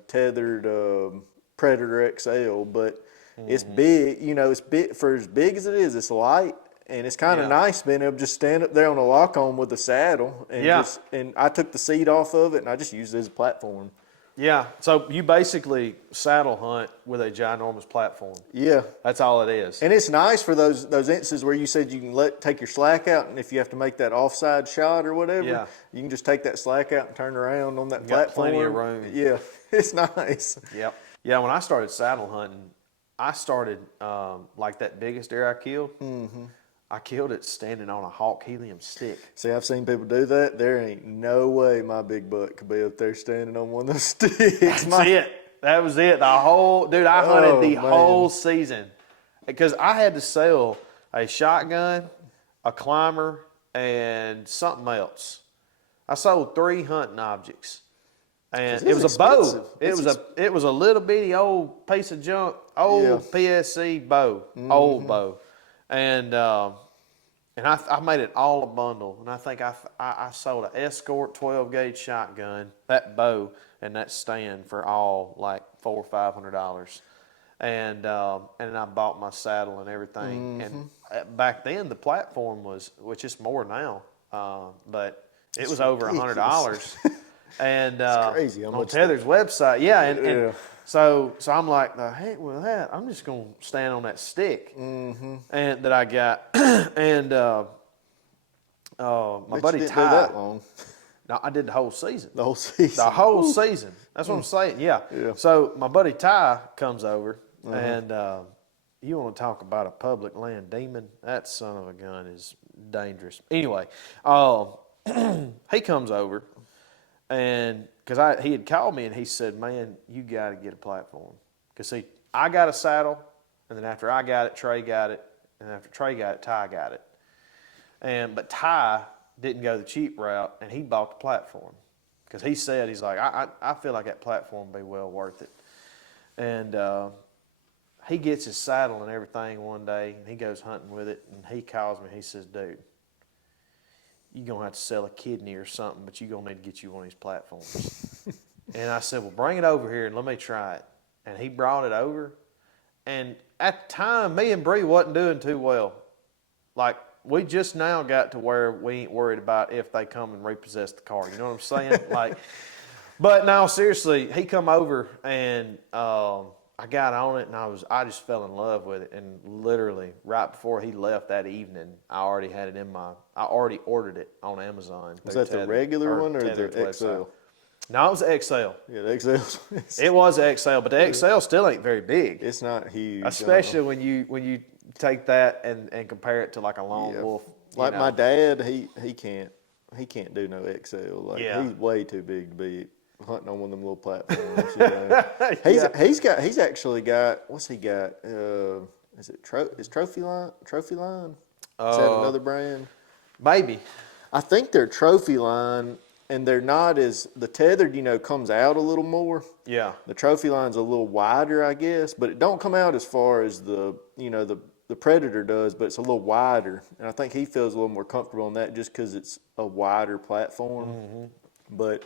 tethered Predator XL, but it's big. It's big for as big as it is. It's light, And it's kind of Yeah. nice being able to just stand up there on a lock-on with a saddle. And Yeah. and I took the seat off of it, and I just used it as a platform. Yeah. So you basically saddle hunt with a ginormous platform. Yeah. That's all it is. And it's nice for those instances where you said you can take your slack out, and if you have to make that offside shot or whatever, Yeah. you can just take that slack out and turn around on that got platform. plenty of room. Yeah, it's nice. Yep. Yeah. When I started saddle hunting, I started like that biggest deer I killed. Mm-hmm. I killed it standing on a hawk helium stick. See, I've seen people do that. There ain't no way my big butt could be up there standing on one of those sticks. That's it. That was it. The whole dude. I hunted the man. whole season because I had to sell a shotgun, a climber, and something else. I sold 3 hunting objects, and it was a bow. expensive. It was a little bitty old piece of junk, old PSC bow, old bow, and I made it all a bundle, and I think I sold an Escort 12 gauge shotgun, that bow, and that stand for all like $400 or $500, and I bought my saddle and everything. And back then the platform was, which is more now, but it was over $100. And crazy how on much Tether's website, and Yeah. so I'm like, the heck with that. I'm just gonna stand on that stick, and that I got, and my Bet buddy you didn't Ty. do that long. No, I did the whole season. The whole season. The whole season. That's what I'm saying. Yeah. Yeah. So my buddy Ty comes over, and you want to talk about a public land demon? That son of a gun is dangerous. Anyway, he comes over, and because he had called me and he said, "Man, you got to get a platform." Because see, I got a saddle, and then after I got it, Trey got it, and after Trey got it, Ty got it. But Ty didn't go the cheap route, and he bought the platform because he said, he's like, I feel like that platform would be well worth it. And he gets his saddle and everything one day, and he goes hunting with it, and he calls me. He says, "Dude, you're going to have to sell a kidney or something, but you're going to need to get you one of these platforms." And I said, "Well, bring it over here and let me try it." And he brought it over, and at the time, me and Bree wasn't doing too well. Like, we just now got to where we ain't worried about if they come and repossess the car. You know what I'm saying? Like, but no, seriously, he come over and I got on it, and I just fell in love with it. And literally right before he left that evening, I already had it I already ordered it on Amazon. Was that the regular one or the XL? No, it was the XL. Yeah, the XL. It was the XL, but the XL still ain't very big. It's not huge. Especially when you take that and compare it to like a lone wolf. Like my dad, he can't do no XL. Like Yeah. he's way too big to be hunting on one of them little platforms. You know? He's actually got, what's he got? Is it Trophy Line? Trophy Line? Is that another brand? Maybe. I think they're Trophy Line, and they're not as, the tethered, comes out a little more. Yeah. The Trophy Line's a little wider, I guess, but it don't come out as far as the Predator does, but it's a little wider. And I think he feels a little more comfortable on that just because it's a wider platform. Mm-hmm. But,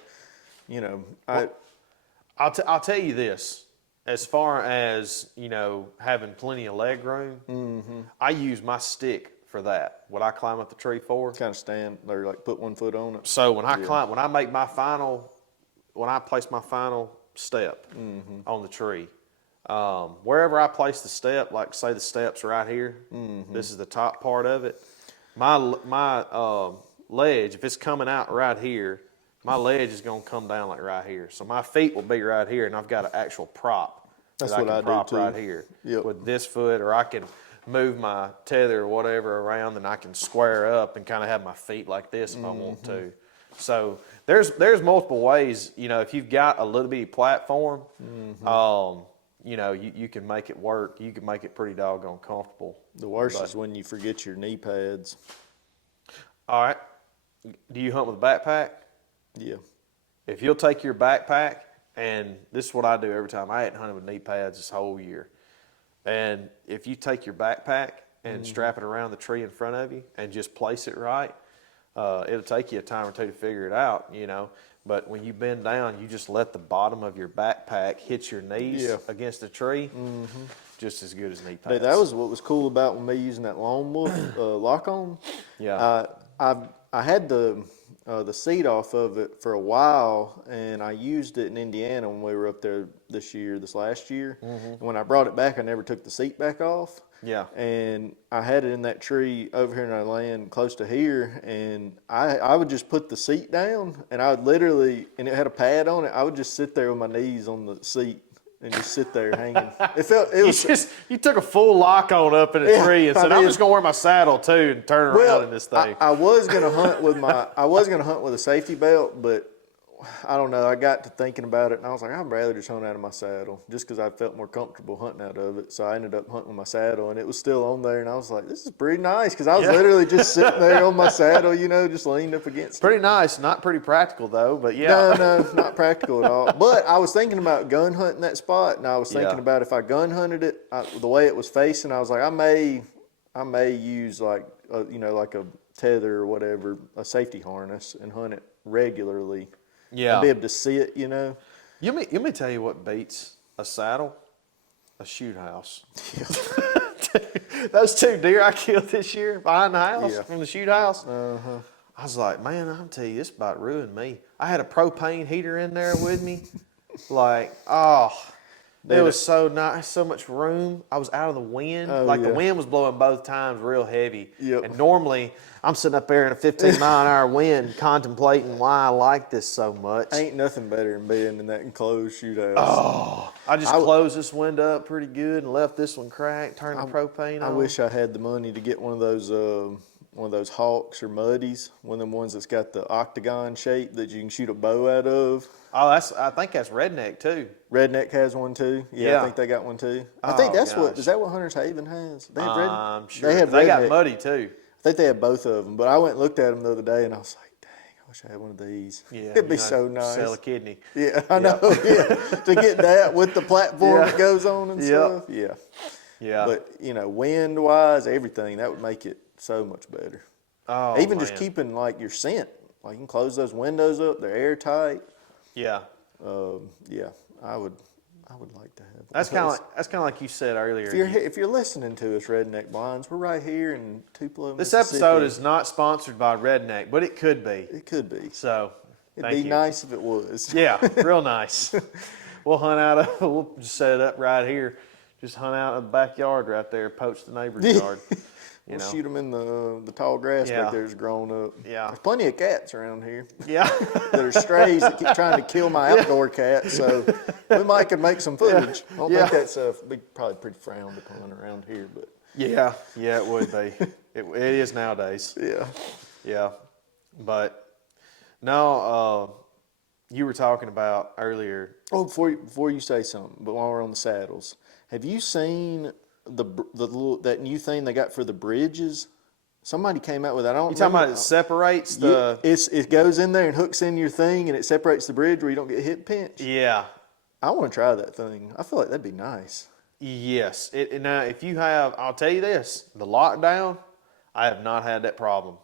I'll tell you this. As far as, having plenty of leg room, I use my stick for that. What I climb up the tree for. kind of stand or like put one foot on it. So when I place my final step on the tree, wherever I place the step, like say the step's right here, this is the top part of it. My ledge, if it's coming out right here, my ledge is going to come down like right here. So my feet will be right here, and I've got an actual prop. That's that what I can do prop too. right here Yep. with this foot, or I can move my tether or whatever around, and I can square up and kind of have my feet like this if I want to. So there's multiple ways. If you've got a little bitty platform, you can make it work. You can make it pretty doggone comfortable. The worst is when you forget your knee pads. All right. Do you hunt with a backpack? Yeah. If you'll take your backpack, and this is what I do every time. I hadn't hunted with knee pads this whole year. And if you take your backpack and strap it around the tree in front of you and just place it right, It'll take you a time or two to figure it out, But when you bend down, you just let the bottom of your backpack hit your knees Yeah. against a tree. Just as good as knee pads. Dude, that was what was cool about me using that Lone Wolf lock-on. Yeah. I had the seat off of it for a while, and I used it in Indiana when we were up there this last year. And when I brought it back, I never took the seat back off. Yeah. And I had it in that tree over here in our land close to here, and I would just put the seat down, and I would literally, and it had a pad on it, I would just sit there with my knees on the seat and just sit there hanging. You took a full lock on up in a tree and said, I'm just gonna wear my saddle too and turn around in this thing. I was gonna hunt with a safety belt, but I don't know. I got to thinking about it, and I was like, I'd rather just hunt out of my saddle, just because I felt more comfortable hunting out of it. So I ended up hunting with my saddle, and it was still on there, and I was like, this is pretty nice, because I was literally just sitting there on my saddle, just leaned up against it. Pretty nice, not pretty practical though, but yeah. No, not practical at all. But I was thinking about gun hunting that spot, and I was thinking Yeah. about if I gun hunted it, the way it was facing, I was like, I may use like a tether or whatever, a safety harness, and hunt it regularly. Yeah. And be able to see it, Let me tell you what beats a saddle, a shoot house. Those 2 deer I killed this year behind the house from the shoot house. I was like, man, I'm tell you, this about ruined me. I had a propane heater in there with me. It was so nice, so much room. I was out of the wind. The wind was blowing both times real heavy. Yep. And normally I'm sitting up there in a 15-mile-an-hour wind contemplating why I like this so much. Ain't nothing better than being in that enclosed shoot house. Oh, I just closed this window up pretty good and left this one cracked, turned the propane on. I wish I had the money to get one of those Hawks or Muddies, one of them ones that's got the octagon shape that you can shoot a bow out of. Oh, I think that's Redneck too. Redneck has one too. Yeah, I think they got one too. I think is that what Hunter's Haven has? They have I'm sure. They got Muddy too. I think they have both of them, but I went and looked at them the other day, and I was like, dang, I wish I had one of these. Yeah, It'd be so nice. Sell a kidney. Yeah, I know. Yeah, to get that with the platform that goes on and stuff. Yeah. Yeah. But wind-wise, everything, that would make it so much better. Oh, Even man. just keeping your scent, you can close those windows up; they're airtight. Yeah. I would like to have one. That's kind of like you said earlier. If you're listening to us, Redneck Blinds, we're right here in Tupelo, This Mississippi. episode is not sponsored by Redneck, but it could be. It could be. So, It'd be nice if it was. Yeah, real nice. We'll just set it up right here. Just hunt out in the backyard right there, poach the neighbor's yard. We'll shoot them in the tall grass back there's grown up. Yeah. There's plenty of cats around here. Yeah. That are strays that keep trying to kill my outdoor cats, so we might could make some footage. I don't think that's be probably pretty frowned upon around here, but Yeah, it would be. It is nowadays. yeah. Yeah, but no, you were talking about earlier. Oh, before you say something, but while we're on the saddles, have you seen that new thing they got for the bridges? Somebody came out with that. I don't. You talking about it separates the? It goes in there and hooks in your thing, and it separates the bridge where you don't get hip pinch. Yeah. I want to try that thing. I feel like that'd be nice. Yes. Now, if you have, I'll tell you this: the lockdown, I have not had that problem.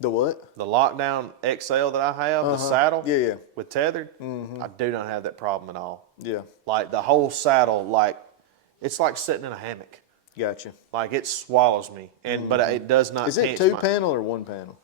The what? The lockdown XL that I have, the saddle, Yeah. with tethered, I do not have that problem at all. Yeah. Like the whole saddle, it's like sitting in a hammock. Gotcha. Like it swallows me, but it does not. Is it pinch two panel or one panel?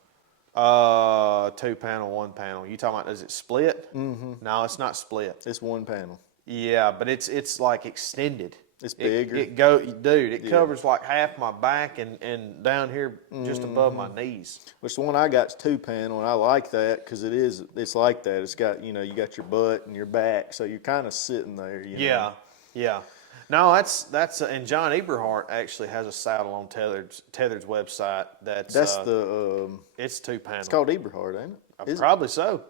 2 panel, 1 panel. You talking about? Is it split? No, it's not split. It's one panel. Yeah, but it's like extended. It's bigger. It covers like half my back and down here just above my knees. Which the one I got is 2 panel, and I like that because it's like that. It's got you got your butt and your back, so you're kind of sitting there. Yeah. No, that's and John Eberhart actually has a saddle on Tethered's website. That's it's 2 panel. It's called Eberhart, ain't it? Probably so.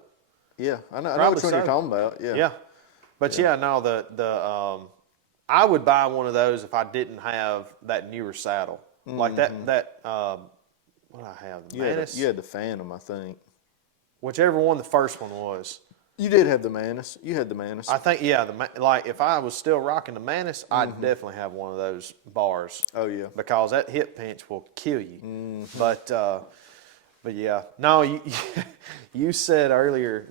Yeah, I know which one you're talking about. Yeah. Yeah, but the I would buy one of those if I didn't have that newer saddle like that. What I have, Manus? You had the Phantom, I think. Whichever one the first one was. You did have the Manus. You had the Manus. I think if I was still rocking the Manus, I'd definitely have one of those bars. Oh yeah. Because that hip pinch will kill you. But But yeah, no, you you said earlier,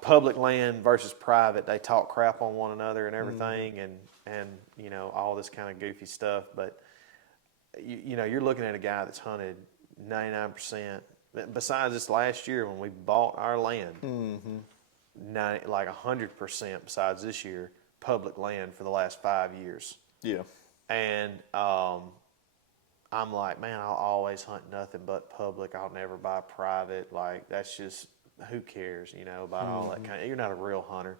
public land versus private, they talk crap on one another and everything, and all this kind of goofy stuff. But you're looking at a guy that's hunted 99%. Besides this last year when we bought our land, 100%. Besides this year, public land for the last 5 years. Yeah. And I'm like, man, I'll always hunt nothing but public. I'll never buy private. Like, that's just, who cares, about all that kind of, you're not a real hunter.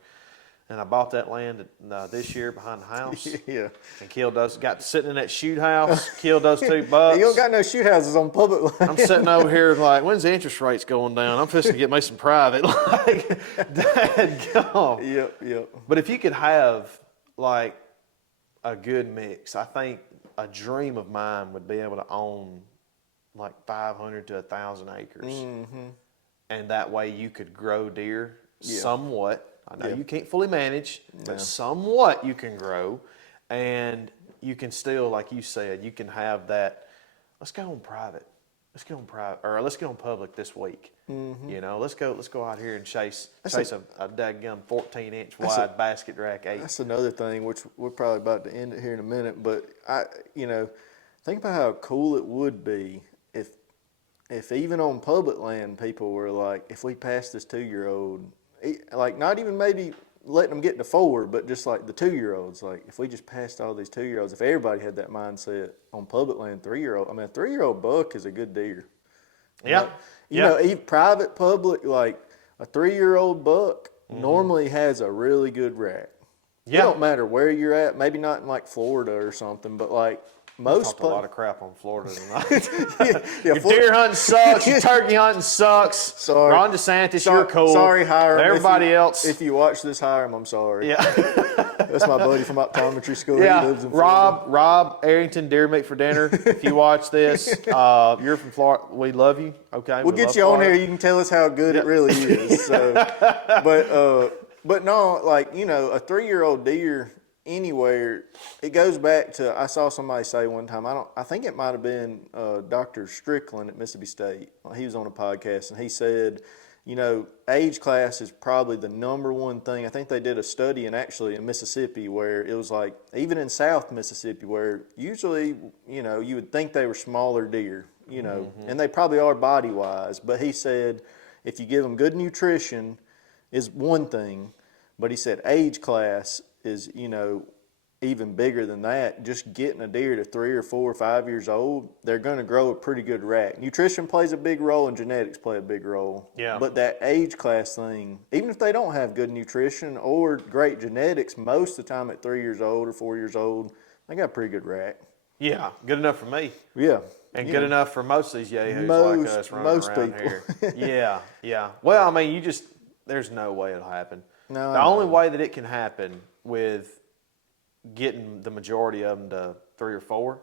And I bought that land this year behind the house. Yeah. And killed those, got sitting in that shoot house, killed those 2 bucks. You don't got no shoot houses on public land. I'm sitting over here like, when's the interest rates going down? I'm fixing to get me some private. Like, dadgum. Yep. But if you could have, like, a good mix, I think a dream of mine would be able to own like 500 to 1,000 acres. And that way you could grow deer somewhat. I know you can't fully manage, but somewhat you can grow. And you can still, like you said, you can have that, let's go on private. Or let's go on public this week. Let's go out here and chase a daggum 14-inch wide basket rack 8. That's another thing, which we're probably about to end it here in a minute. But think about how cool it would be if even on public land people were like, if we passed this 2-year-old, like not even maybe letting them get to 4, but just like the 2-year-olds, like if we just passed all these 2-year-olds, if everybody had that mindset on public land, 3-year-old, I mean, a 3-year-old buck is a good deer. Yeah. Like, even private, public, like a 3-year-old buck normally has a really good rack. Yeah. It don't matter where you're at, maybe not in like Florida or something, but like most talked a lot of crap on Florida tonight. your deer hunting sucks. Your turkey hunting sucks. Sorry. Ron DeSantis, you're cool. Sorry, Hiram. Everybody else. If you watch this, Hiram, I'm sorry. Yeah. That's my buddy from optometry school. Yeah. He lives in Florida. Rob Arrington, deer meat for dinner. If you watch this, you're from Florida. We love you. Okay. We'll get you on here. You can tell us how good it really is. So, but no, like, a 3-year-old deer anywhere, it goes back to, I saw somebody say one time, I think it might have been Dr. Strickland at Mississippi State. He was on a podcast and he said, age class is probably the number one thing. I think they did a study in Mississippi where it was like, even in South Mississippi, where usually, you would think they were smaller deer, and they probably are body wise. But he said, if you give them good nutrition is one thing, but he said age class is, even bigger than that. Just getting a deer to 3 or 4 or 5 years old, they're going to grow a pretty good rack. Nutrition plays a big role and genetics play a big role. Yeah. But that age class thing, even if they don't have good nutrition or great genetics, most of the time at 3 years old or 4 years old, they got a pretty good rack. Yeah. Good enough for me. Yeah. And good enough for most of these yahoos like us running around here. Yeah. Well, I mean, there's no way it'll happen. No, the only way that it can happen with getting the majority of them to 3 or 4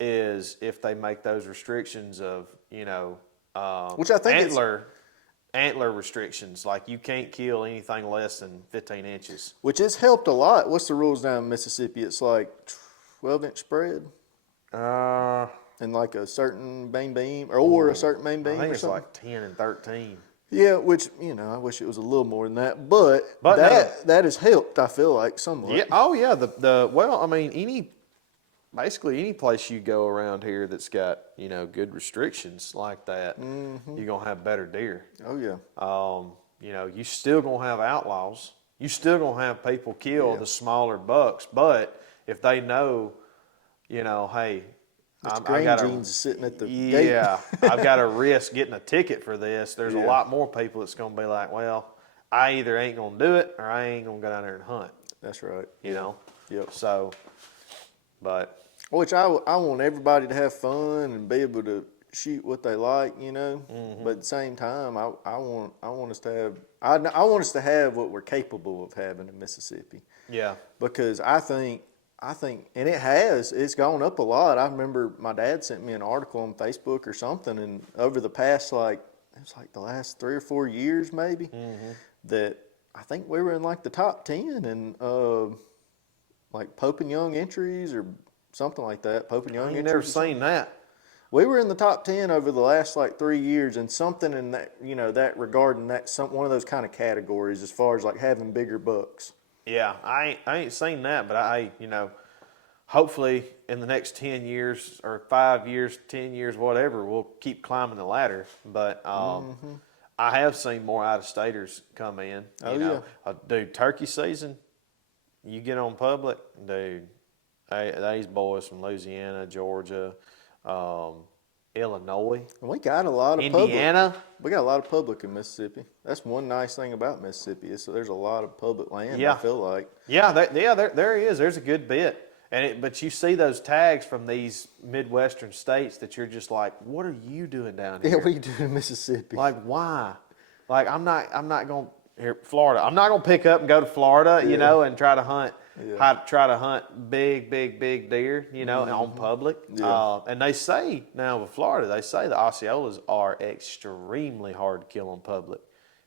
is if they make those restrictions of, which I think antler restrictions. Like you can't kill anything less than 15 inches. Which has helped a lot. What's the rules down in Mississippi? It's like 12-inch spread? And like a certain main beam or a certain main beam I think or it's something? like 10 and 13. Yeah, which, I wish it was a little more than that. But that has helped, I feel like, somewhat. Yeah. Oh, yeah. Well, I mean, basically any place you go around here that's got, good restrictions like that, you're going to have better deer. Oh, yeah. You still going to have outlaws. You still going to have people kill the smaller bucks. But if they know, hey, Green Jeans is sitting at the gate. Yeah, I've got to risk getting a ticket for this. There's a lot more people that's going to be like, well, I either ain't going to do it or I ain't going to go down there and hunt. That's right. Yep. So, but. Which I want everybody to have fun and be able to shoot what they like, But at the same time, I want us to have what we're capable of having in Mississippi. Yeah. Because I think, and it's gone up a lot. I remember my dad sent me an article on Facebook or something, and over the past, it was like the last 3 or 4 years maybe, that I think we were in like the top 10 and like Pope and Young entries or something like that. Pope and Young entries. Never seen that. We were in the top 10 over the last like 3 years, and something in that, that regarding that one of those kind of categories as far as like having bigger bucks. Yeah, I ain't seen that, but hopefully in the next 10 years or 5 years, 10 years, whatever, we'll keep climbing the ladder. But I have seen more out-of-staters come in. Dude, turkey season, you get on public, dude, these boys from Louisiana, Georgia, Illinois, And we got a lot of Indiana. public. We got a lot of public in Mississippi. That's one nice thing about Mississippi is there's a lot of public land. Yeah. I feel like. Yeah, there he is. There's a good bit. But you see those tags from these Midwestern states that you're just like, what are you doing down here? Yeah, we do in Mississippi. Like, why? Like, I'm not going here, Florida. I'm not going to pick up and go to Florida, and try to hunt. Try to hunt big deer, on public. Yeah. And they say now with Florida, they say the Osceolas are extremely hard to kill on public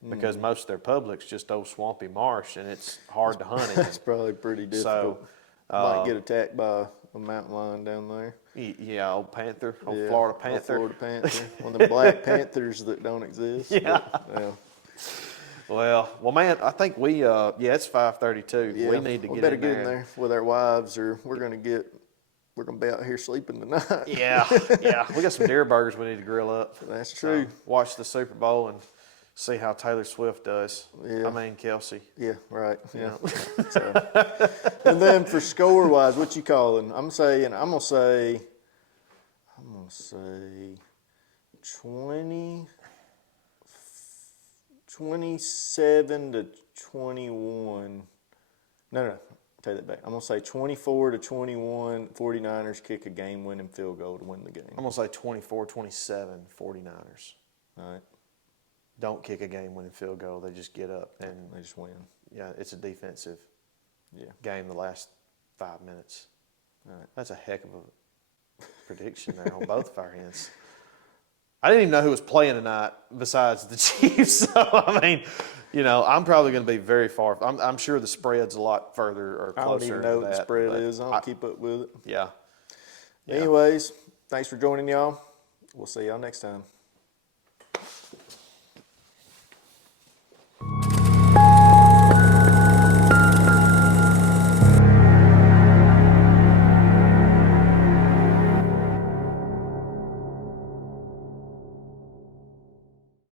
because most of their public's just old swampy marsh, and it's hard to hunt in. That's probably pretty difficult. Might get attacked by a mountain lion down there. Yeah, old panther, Yeah, Florida old panther. Florida panther. One of the black panthers that don't exist. Yeah. Yeah. Well, man, I think it's 5:32. Yeah, We need to we get better in get there. in there with our wives, or we're gonna be out here sleeping tonight. Yeah, we got some deer burgers we need to grill up. That's true. Watch the Super Bowl and see how Taylor Swift does. Yeah. I mean, Kelsey. Yeah, right. Yeah. So, and then for score wise, what you calling? I'm gonna say 27 to 21. No, take that back. I'm gonna say 24 to 21. 49ers kick a game-winning field goal to win the game. I'm going to say 24-27 49ers. All right, Don't kick a game-winning field goal. They just get up and, they just win. yeah, it's a defensive Yeah. game the last 5 minutes. All right. That's a heck of a prediction there on both of our ends. I didn't even know who was playing tonight besides the Chiefs. So, I mean, I'm probably going to be very far. I'm sure the spread's a lot further or closer. I don't even know to what the that, spread but is. I don't keep up with it. Yeah. Anyways, thanks for joining y'all. We'll see y'all next time.